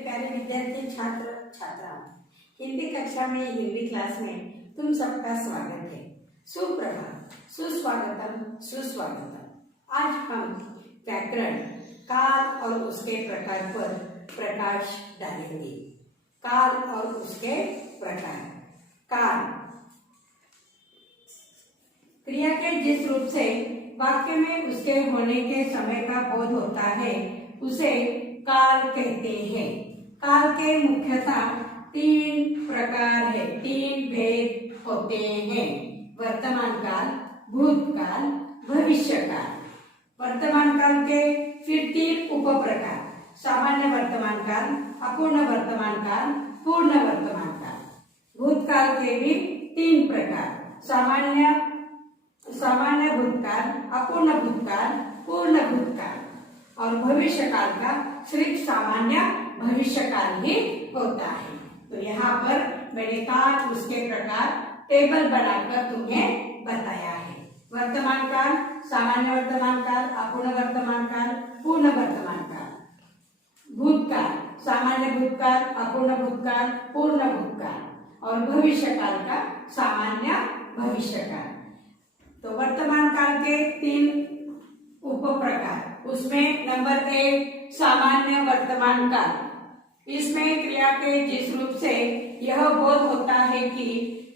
प्यारे विद्यार्थी छात्र छात्राओं, हिंदी कक्षा में हिंदी क्लास में तुम सबका स्वागत है। सुप्रभात, सुस्वागतम, सुस्वागतम। आज हम व्याकरण काल और उसके प्रकार पर प्रकाश डालेंगे। काल और उसके प्रकार। काल क्रिया के जिस रूप से वाक्य में उसके होने के समय का बोध होता है उसे काल कहते हैं। काल के मुख्यतः तीन प्रकार है, तीन भेद होते हैं। वर्तमान काल, भूतकाल, भविष्य काल। वर्तमान काल के फिर तीन उप प्रकार, सामान्य वर्तमान काल, अपूर्ण वर्तमान काल, पूर्ण वर्तमान काल। भूतकाल के भी तीन प्रकार, सामान्य भूतकाल, अपूर्ण भूतकाल, पूर्ण भूतकाल। और भविष्य काल का सिर्फ सामान्य भविष्य काल ही होता है। तो यहाँ पर मैंने काल उसके प्रकार टेबल बनाकर तुम्हें बताया है। वर्तमान काल, सामान्य वर्तमान काल, अपूर्ण वर्तमान काल, पूर्ण वर्तमान काल। भूतकाल, सामान्य भूतकाल, अपूर्ण भूतकाल, पूर्ण भूतकाल। और भविष्य काल का सामान्य भविष्य काल। तो वर्तमान काल के तीन उप प्रकार, उसमें नंबर 1 सामान्य वर्तमान काल। इसमें क्रिया के जिस रूप से यह बोध होता है कि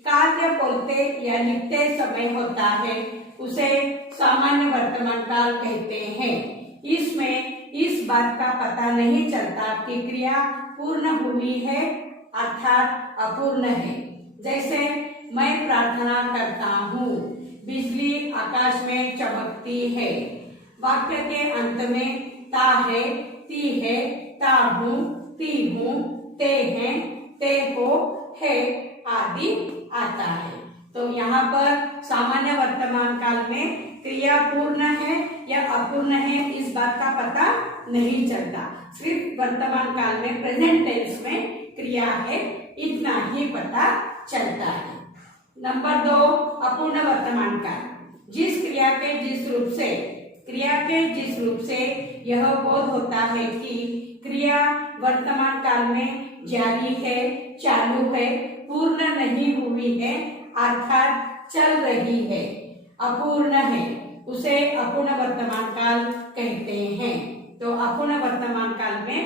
कार्य बोलते या लिखते समय होता है उसे सामान्य वर्तमान काल कहते हैं। इसमें इस बात का पता नहीं चलता कि क्रिया पूर्ण हुई है अर्थात अपूर्ण है। जैसे मैं प्रार्थना करता हूँ, बिजली आकाश में चमकती है। वाक्य के अंत में ता है, ती है, ता हूँ, ती हूँ, ते हैं, ते हो, है आदि आता है। तो यहाँ पर सामान्य वर्तमान काल में क्रिया पूर्ण है या अपूर्ण है इस बात का पता नहीं चलता। सिर्फ वर्तमान काल में प्रेजेंट टेंस में क्रिया है इतना ही पता चलता है। नंबर 2 अपूर्ण वर्तमान काल। जिस क्रिया के जिस रूप से यह बोध होता है कि क्रिया वर्तमान काल में जारी है, चालू है, पूर्ण नहीं हुई है अर्थात चल रही है, अपूर्ण है, उसे अपूर्ण वर्तमान काल कहते हैं। तो अपूर्ण वर्तमान काल में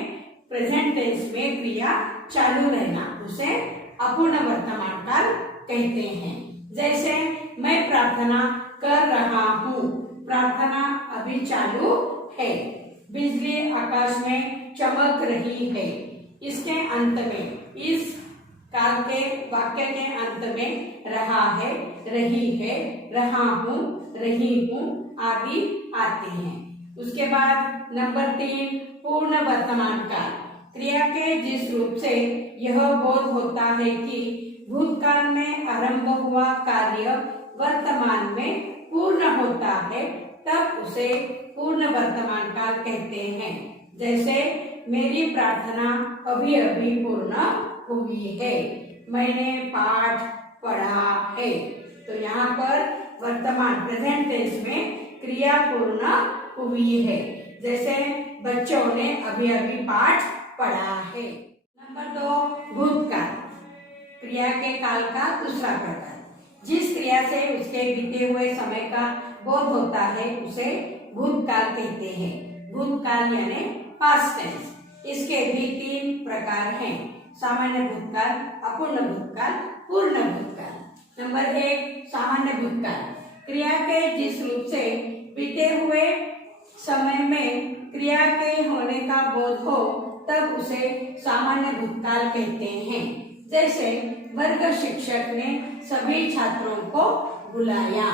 प्रेजेंट टेंस में क्रिया चालू रहना उसे अपूर्ण वर्तमान काल कहते हैं। जैसे मैं प्रार्थना कर रहा हूँ, प्रार्थना अभी चालू है। बिजली आकाश में चमक रही है। इसके अंत में, इस काल के वाक्य के अंत में रहा है, रही है, रहा हूँ, रही हूँ आदि आते हैं। उसके बाद नंबर 3 पूर्ण वर्तमान काल। क्रिया के जिस रूप से यह बोध होता है कि भूतकाल में आरंभ हुआ कार्य वर्तमान में पूर्ण होता है तब उसे पूर्ण वर्तमान काल कहते हैं। जैसे मेरी प्रार्थना अभी अभी पूर्ण हुई है, मैंने पाठ पढ़ा है। तो यहाँ पर वर्तमान प्रेजेंट टेंस में क्रिया पूर्ण हुई है। जैसे बच्चों ने अभी अभी पाठ पढ़ा है। नंबर 2 भूतकाल। क्रिया के काल का दूसरा प्रकार। जिस क्रिया से उसके बीते हुए समय का बोध होता है उसे भूतकाल कहते हैं। भूतकाल यानी पास्ट टेंस। इसके भी 3 प्रकार हैं, सामान्य भूतकाल, अपूर्ण भूतकाल, पूर्ण भूतकाल। नंबर 1 सामान्य भूतकाल। क्रिया के जिस रूप से बीते हुए समय में क्रिया के होने का बोध हो तब उसे सामान्य भूतकाल कहते हैं। जैसे वर्ग शिक्षक ने सभी छात्रों को बुलाया,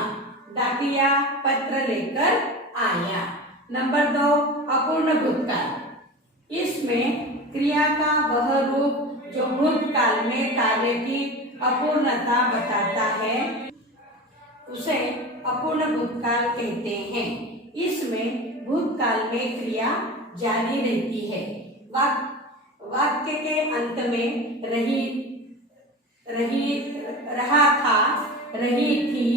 डाकिया पत्र लेकर आया। नंबर 2 अपूर्ण भूतकाल। इसमें क्रिया का वह रूप जो भूतकाल में कार्य की अपूर्णता बताता है उसे अपूर्ण भूतकाल कहते हैं। इसमें भूतकाल में क्रिया जारी रहती है। वाक्य के अंत में रहा था, रही थी,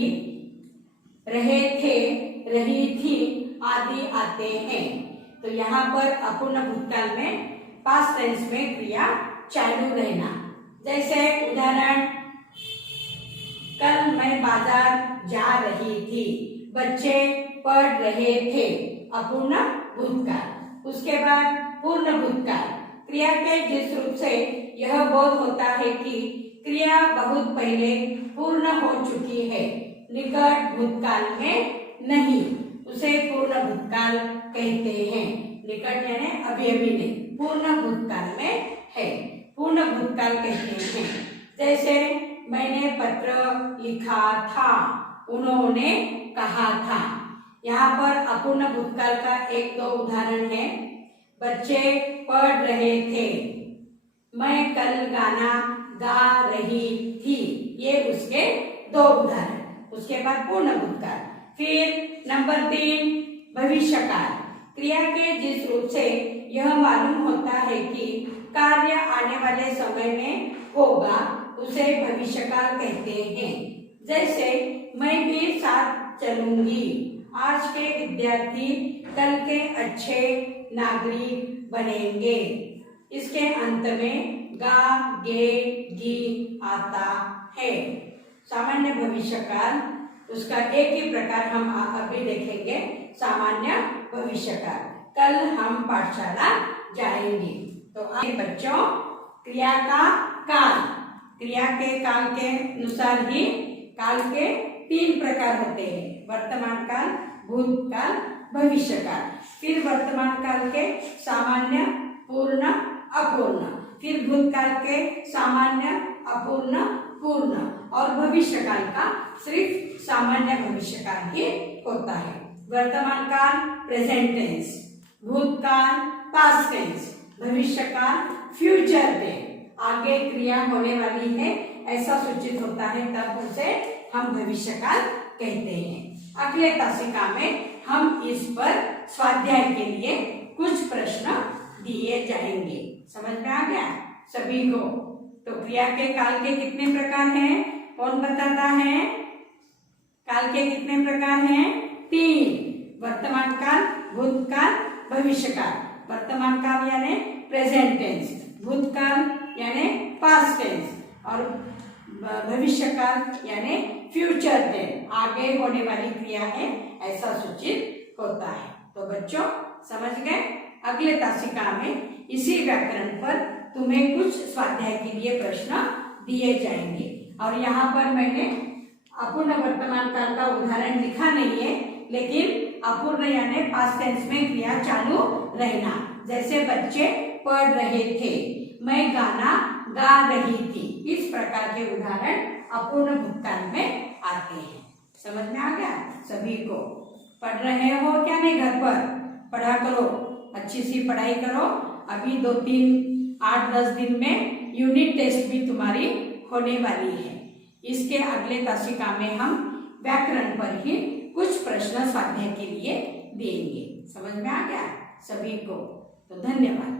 रहे थे, रही थी आदि आते हैं। तो यहाँ पर अपूर्ण भूतकाल में पास्ट टेंस में क्रिया चालू रहना। जैसे उदाहरण, कल मैं बाजार जा रही थी, बच्चे पढ़ रहे थे, अपूर्ण भूतकाल। उसके बाद पूर्ण भूतकाल, क्रिया के जिस रूप से यह बोध होता है कि क्रिया बहुत पहले पूर्ण हो चुकी है, निकट भूतकाल में नहीं, उसे पूर्ण भूतकाल कहते हैं। निकट यानी अभी अभी नहीं, पूर्ण भूतकाल में है, पूर्ण भूतकाल कहते हैं। जैसे मैंने पत्र लिखा था, उन्होंने कहा था। यहाँ पर अपूर्ण भूतकाल का एक दो उदाहरण है। बच्चे पढ़ रहे थे, मैं कल गाना गा रही थी, ये उसके दो उदाहरण। उसके बाद पूर्ण भूतकाल। फिर नंबर 3, भविष्यकाल, क्रिया के जिस रूप से यह मालूम होता है कि कार्य आने वाले समय में होगा, उसे भविष्यकाल कहते हैं। जैसे मैं भी साथ चलूंगी, आज के विद्यार्थी कल के अच्छे नागरिक बनेंगे। इसके अंत में गा, गे, गी आता है। सामान्य भविष्यकाल, उसका एक ही प्रकार हम अभी देखेंगे, सामान्य भविष्यकाल। कल हम पाठशाला जाएंगे। तो आगे बच्चों, क्रिया का काल, क्रिया के काल के अनुसार ही काल के 3 प्रकार होते हैं, वर्तमान काल, भूतकाल, भविष्यकाल। फिर वर्तमान काल के सामान्य, पूर्ण, अपूर्ण, फिर भूतकाल के सामान्य, अपूर्ण, पूर्ण, और भविष्यकाल का सिर्फ सामान्य भविष्यकाल ही होता है। वर्तमान काल प्रेजेंट टेंस, भूतकाल पास्ट टेंस, भविष्यकाल फ्यूचर टेंस। आगे क्रिया होने वाली है ऐसा सूचित होता है, तब उसे हम भविष्यकाल कहते हैं। अगले तासिका में हम इस पर स्वाध्याय के लिए कुछ प्रश्न दिए जाएंगे। समझ में आ गया सभी को? तो क्रिया के काल के कितने प्रकार हैं, कौन बताता है? काल के कितने प्रकार हैं? 3, वर्तमान काल, भूतकाल, भविष्यकाल। वर्तमान काल यानी प्रेजेंट टेंस, भूतकाल यानी पास्ट टेंस, और भविष्यकाल यानी फ्यूचर टेंस, आगे होने वाली क्रिया है ऐसा सूचित होता है। तो बच्चों समझ गए? अगले तासिका में इसी व्याकरण पर तुम्हें कुछ स्वाध्याय के लिए प्रश्न दिए जाएंगे। और यहाँ पर मैंने अपूर्ण वर्तमान काल का उदाहरण लिखा नहीं है, लेकिन अपूर्ण यानी पास्ट टेंस में क्रिया चालू रहना। जैसे बच्चे पढ़ रहे थे, मैं गाना गा रही थी, इस प्रकार के उदाहरण अपूर्ण भूतकाल में आते हैं। समझ में आ गया सभी को? पढ़ रहे हो क्या नहीं? घर पर पढ़ा करो, अच्छी सी पढ़ाई करो। अभी 2-3, 8-10 दिन में यूनिट टेस्ट भी तुम्हारी होने वाली है। इसके अगले तासिका में हम व्याकरण पर ही कुछ प्रश्न स्वाध्याय के लिए देंगे। समझ में आ गया सभी को? तो धन्यवाद।